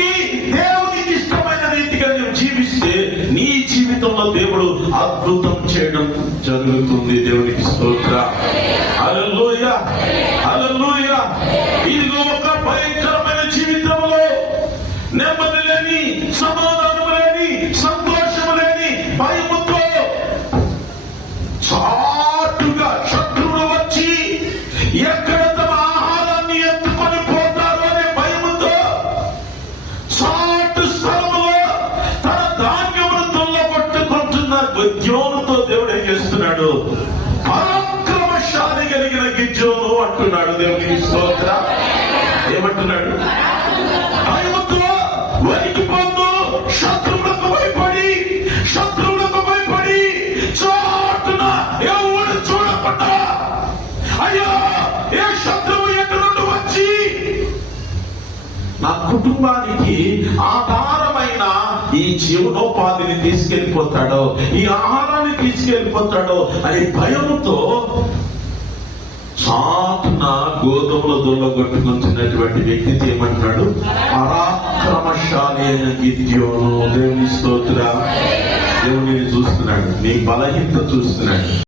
ఉండి దేవునికి ఇష్టమైన రీతిగా నువ్వు జీవిస్తే నీ జీవితంలో దేవుడు అద్భుతం చేయడం జరుగుతుంది. దేవునికి స్తోత్ర. హల్లెలూయ. హల్లెలూయ. ఇదిగో ఒక భయంకరమైన జీవితంలో నెమ్మది లేని సమాధానం తొల్లగొట్టుకుంటున్న గిద్యోనుతో దేవుడు ఏం చేస్తున్నాడు? పరాక్రమశాలి కలిగిన గిద్యోను అంటున్నాడు దేవుడికి స్తోత్ర. ఏమంటున్నాడు? కుటుంబానికి ఆధారమైన ఈ జీవనోపాధిని తీసుకెళ్ళిపోతాడో ఈ ఆహారాన్ని తీసుకెళ్ళిపోతాడో అనే భయంతో చాటున గోధుమల దొల్లగొట్టుకుంటున్నటువంటి వ్యక్తితో ఏమంటున్నాడు? పరాక్రమశాలి అయిన గిద్యోను. దేవుని స్తోత్ర. దేవుని చూస్తున్నాడు. నీ బలహీనత చూస్తున్నాడు.